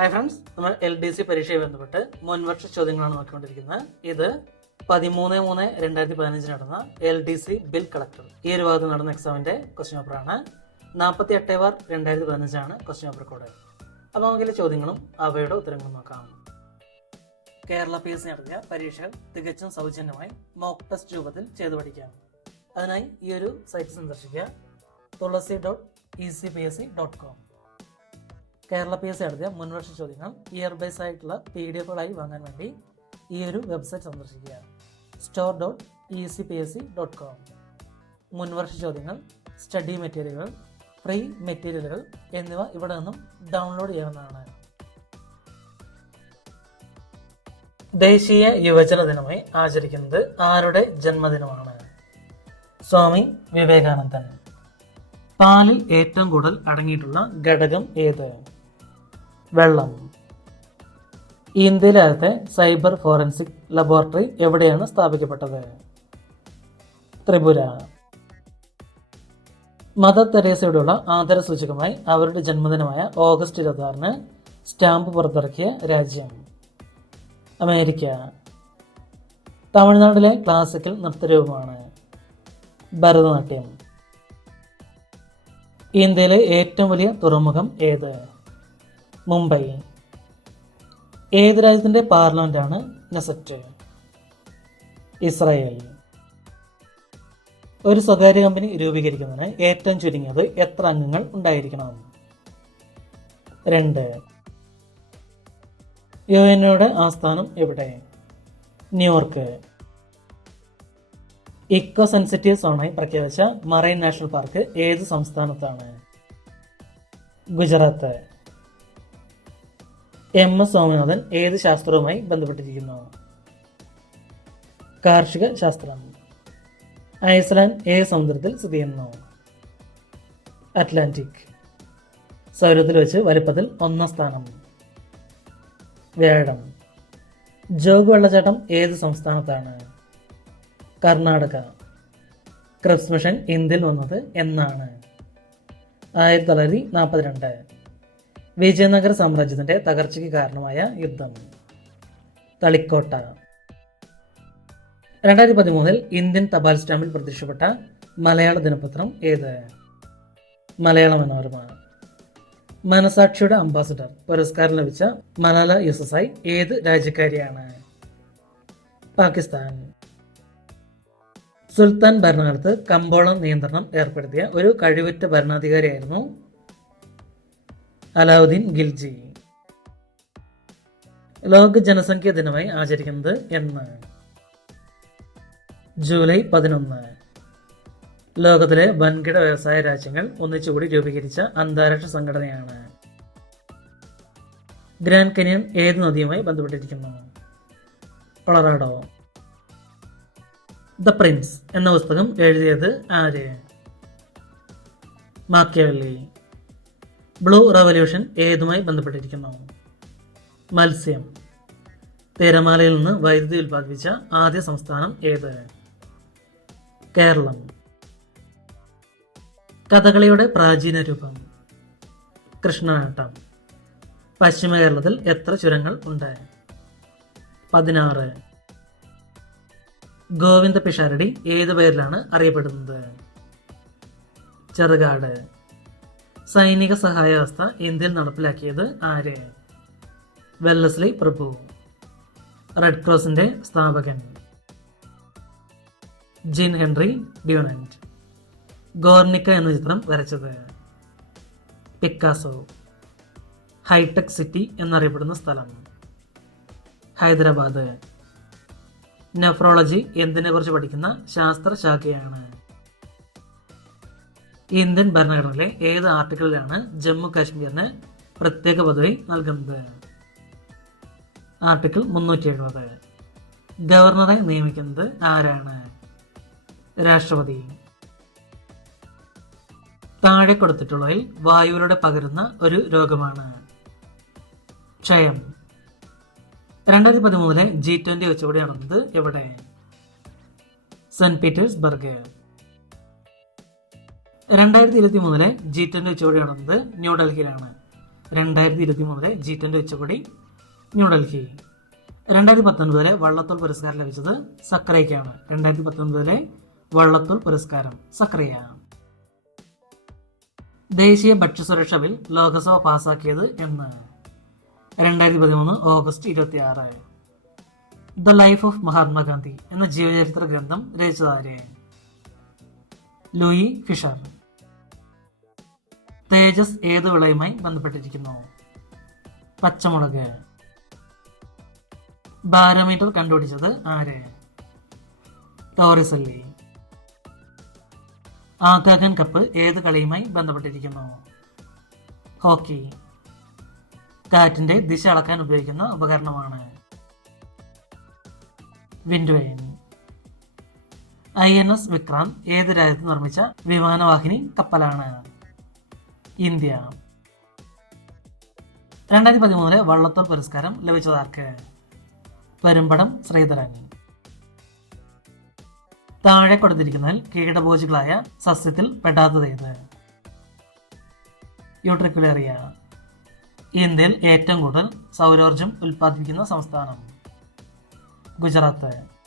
Hi friends നമ്മൾ L D C പരീക്ഷയെ ബന്ധപ്പെട്ട് മുൻവർഷ ചോദ്യങ്ങളാണ് നോക്കിക്കൊണ്ടിരിക്കുന്നത്. ഇത് പതിമൂന്ന് മൂന്ന് രണ്ടായിരത്തി പതിനഞ്ചിന് നടന്ന L D C bill collector ഈ ഒരു ഭാഗത്ത് നടന്ന എക്സാമിന്റെ ക്വസ്റ്റ്യൻ പേപ്പറാണ് നാൽപ്പത്തി എട്ട് ബാർ രണ്ടായിരത്തി പതിനഞ്ചാണ് ക്വസ്റ്റ്യൻ പേപ്പർ കോഡ് അപ്പോൾ നമുക്കിലെ ചോദ്യങ്ങളും അവയുടെ ഉത്തരങ്ങളും നോക്കാം. കേരള പി എസ് നടത്തിയ പരീക്ഷകൾ തികച്ചും സൗജന്യമായി മോക്ക് ടെസ്റ്റ് രൂപത്തിൽ ചെയ്തു പഠിക്കാം. അതിനായി ഈ ഒരു സൈറ്റ് സന്ദർശിക്കുക. Thulasi dot E C P S C dot com Kerala P S നടത്തിയ മുൻവർഷ ചോദ്യങ്ങൾ ഇയർ ബേസ് ആയിട്ടുള്ള പി ഡി എഫുകളായി വാങ്ങാൻ വേണ്ടി ഈ ഒരു വെബ്സൈറ്റ് സന്ദർശിക്കുക store dot E C P S C dot com മുൻവർഷ ചോദ്യങ്ങൾ സ്റ്റഡി മെറ്റീരിയലുകൾ ഫ്രീ മെറ്റീരിയലുകൾ എന്നിവ ഇവിടെ നിന്നും ഡൗൺലോഡ് ചെയ്യാവുന്നതാണ്. ദേശീയ യുവജന ദിനമായി ആചരിക്കുന്നത് ആരുടെ ജന്മദിനമാണ്? സ്വാമി വിവേകാനന്ദൻ. പാലിൽ ഏറ്റവും കൂടുതൽ അടങ്ങിയിട്ടുള്ള ഘടകം ഏത്? വെള്ളം. ആദ്യത്തെ സൈബർ ഫോറൻസിക് ലബോറട്ടറി എവിടെയാണ് സ്ഥാപിക്കപ്പെട്ടത്? ത്രിപുര. മദർ തെരേസയോടുള്ള ആദരസൂചകമായി അവരുടെ ജന്മദിനമായ ഓഗസ്റ്റ് ഇരുപത്തി ആറിന് സ്റ്റാമ്പ് പുറത്തിറക്കിയ രാജ്യം. അമേരിക്ക. തമിഴ്നാട്ടിലെ ക്ലാസിക്കൽ നൃത്തരൂപമാണ്. ഭരതനാട്യം. ഇന്ത്യയിലെ ഏറ്റവും വലിയ തുറമുഖം ഏത്? മുംബൈ. ഏത് രാജ്യത്തിന്റെ പാർലമെന്റാണ് നെസറ്റ്? ഇസ്രായേൽ. ഒരു സ്വകാര്യ കമ്പനി രൂപീകരിക്കുന്നതിന് ഏറ്റവും ചുരുങ്ങിയത് എത്ര അംഗങ്ങൾ ഉണ്ടായിരിക്കണം? രണ്ട്. യു എനോയുടെ ആസ്ഥാനം എവിടെ? ന്യൂയോർക്ക്. ഇക്കോ സെൻസിറ്റീവ് സോണായി പ്രഖ്യാപിച്ച മറൈൻ നാഷണൽ പാർക്ക് ഏത് സംസ്ഥാനത്താണ്? ഗുജറാത്ത്. എം എസ് സ്വാമിനാഥൻ ഏത് ശാസ്ത്രവുമായി ബന്ധപ്പെട്ടിരിക്കുന്നു? കാർഷിക ശാസ്ത്രം. ഐസ്ലാൻഡ് ഏത് സമുദ്രത്തിൽ സ്ഥിതി ചെയ്യുന്നു. അറ്റ്ലാന്റിക്. സൗരത്തിൽ വെച്ച് വലിപ്പത്തിൽ ഒന്നാം സ്ഥാനം. വേടം. ജോഗ് വെള്ളച്ചാട്ടം ഏത് സംസ്ഥാനത്താണ്? കർണാടക. ക്രിസ്മഷൻ മിഷൻ ഇന്ത്യയിൽ വന്നത് എന്നാണ്. ആയിരത്തി തൊള്ളായിരത്തി നാൽപ്പത്തിരണ്ട്. വിജയനഗര സാമ്രാജ്യത്തിന്റെ തകർച്ചയ്ക്ക് കാരണമായ യുദ്ധം. തളിക്കോട്ട. രണ്ടായിരത്തി പതിമൂന്നിൽ ഇന്ത്യൻ തപാൽ സ്റ്റാമ്പിൽ പ്രത്യക്ഷപ്പെട്ട മലയാള ദിനപത്രം ഏത്? മലയാള മനോരമ മനസാക്ഷിയുടെ അംബാസഡർ പുരസ്കാരം ലഭിച്ച മലാല യൂസഫായി ഏത് രാജ്യക്കാരിയാണ്? പാകിസ്ഥാൻ. സുൽത്താൻ ഭരണകാലത്ത് കമ്പോളം നിയന്ത്രണം ഏർപ്പെടുത്തിയ ഒരു കഴിവുറ്റ ഭരണാധികാരിയായിരുന്നു അലാവുദ്ദീൻ ഗിൽജി. ലോക ജനസംഖ്യാ ദിനമായി ആചരിക്കുന്നത് എന്ന്. ജൂലൈ പതിനൊന്ന്. ലോകത്തിലെ വൻകിട വ്യവസായ രാജ്യങ്ങൾ ഒന്നിച്ചുകൂടി രൂപീകരിച്ച അന്താരാഷ്ട്ര സംഘടനയാണ്. ഗ്രാൻഡ് കനിയൻ ഏത് നദിയുമായി ബന്ധപ്പെട്ടിരിക്കുന്നു? കൊളറാഡോ. ദ പ്രിൻസ് എന്ന പുസ്തകം എഴുതിയത് ആര്? മാക്കിയവല്ലി ബ്ലൂ റവല്യൂഷൻ ഏതുമായി ബന്ധപ്പെട്ടിരിക്കുന്നു? മത്സ്യം. തേരമാലയിൽ നിന്ന് വൈദ്യുതി ഉൽപ്പാദിപ്പിച്ച ആദ്യ സംസ്ഥാനം ഏത്? കേരളം. കഥകളിയുടെ പ്രാചീന രൂപം. കൃഷ്ണനാട്ടം. പശ്ചിമ കേരളത്തിൽ എത്ര ചുരങ്ങൾ ഉണ്ട്? പതിനാറ്. ഗോവിന്ദ പിഷാരടി ഏത് പേരിലാണ് അറിയപ്പെടുന്നത്? ചെറുകാട്. സൈനിക സഹായ വ്യവസ്ഥ ഇന്ത്യയിൽ നടപ്പിലാക്കിയത് ആര് വെല്ലസ്ലി പ്രഭു റെഡ് ക്രോസിന്റെ സ്ഥാപകൻ. ജിൻ ഹെൻറി ഡ്യൂണന്റ് ഗോർണിക്ക എന്ന ചിത്രം വരച്ചത് പിക്കാസോ. ഹൈടെക് സിറ്റി എന്നറിയപ്പെടുന്ന സ്ഥലം. ഹൈദരാബാദ്. നെഫ്രോളജി എന്തിനെ കുറിച്ച് പഠിക്കുന്ന ശാസ്ത്ര ശാഖയാണ് ഇന്ത്യൻ ഭരണഘടനയിലെ ഏത് ആർട്ടിക്കിളിലാണ് ജമ്മു കാശ്മീരിന് പ്രത്യേക പദവി നൽകുന്നത്? ആർട്ടിക്കിൾ മുന്നൂറ്റി എഴുപത് ഗവർണറെ നിയമിക്കുന്നത് ആരാണ്? രാഷ്ട്രപതി. താഴെ കൊടുത്തിട്ടുള്ളതിൽ വായുവിലൂടെ പകരുന്ന ഒരു രോഗമാണ്. ക്ഷയം. രണ്ടായിരത്തി പതിമൂന്നിലെ ജി ട്വന്റി ഉച്ചകോടി നടന്നത് എവിടെ? Saint Petersburg. രണ്ടായിരത്തി ഇരുപത്തി മൂന്നിലെ ജി ട്വന്റി ഉച്ചകോടി നടന്നത് ന്യൂഡൽഹിയിലാണ്. രണ്ടായിരത്തി ഇരുപത്തി മൂന്നിലെ ജി ട്വന്റി ഉച്ചകോടി ന്യൂഡൽഹി. രണ്ടായിരത്തി പത്തൊൻപതിലെ വള്ളത്തോൾ പുരസ്കാരം ലഭിച്ചത് സക്രയ്ക്കാണ് രണ്ടായിരത്തി പത്തൊൻപതിലെ വള്ളത്തോൾ പുരസ്കാരം സക്രിയ ദേശീയ ഭക്ഷ്യസുരക്ഷ ബിൽ ലോക്സഭ പാസാക്കിയത് എന്ന്. രണ്ടായിരത്തി പതിമൂന്ന് ഓഗസ്റ്റ് ഇരുപത്തി ആറ് ദ ലൈഫ് ഓഫ് മഹാത്മാഗാന്ധി എന്ന ജീവചരിത്ര ഗ്രന്ഥം രചിച്ചതാരെ? Louis Fisher. തേജസ് ഏത് വിളയുമായി ബന്ധപ്പെട്ടിരിക്കുന്നു? പച്ചമുളക്. ബാരോമീറ്റർ കണ്ടുപിടിച്ചത് ആര്? ടോറിസല്ലി. ആകാകൻ കപ്പ് ഏത് കളിയുമായി ബന്ധപ്പെട്ടിരിക്കുന്നു? ഹോക്കി. കാറ്റിന്റെ ദിശ അളക്കാൻ ഉപയോഗിക്കുന്ന ഉപകരണമാണ്. Wind vane I N S Vikrant ഏത് രാജ്യത്ത് നിർമ്മിച്ച വിമാനവാഹിനി കപ്പലാണ്? ഇന്ത്യ. രണ്ടായിരത്തി പതിമൂന്നിലെ വള്ളത്തോൾ പുരസ്കാരം ലഭിച്ചതാർക്ക്? പെരുമ്പടം ശ്രീധരൻ താഴെ കൊടുത്തിരിക്കുന്നതിൽ കീടഭോജികളായ സസ്യത്തിൽ പെടാത്തതേത് യൂട്രിക്കുലേറിയ. ഇന്ത്യയിൽ ഏറ്റവും കൂടുതൽ സൗരോർജം ഉൽപ്പാദിപ്പിക്കുന്ന സംസ്ഥാനം. ഗുജറാത്ത്.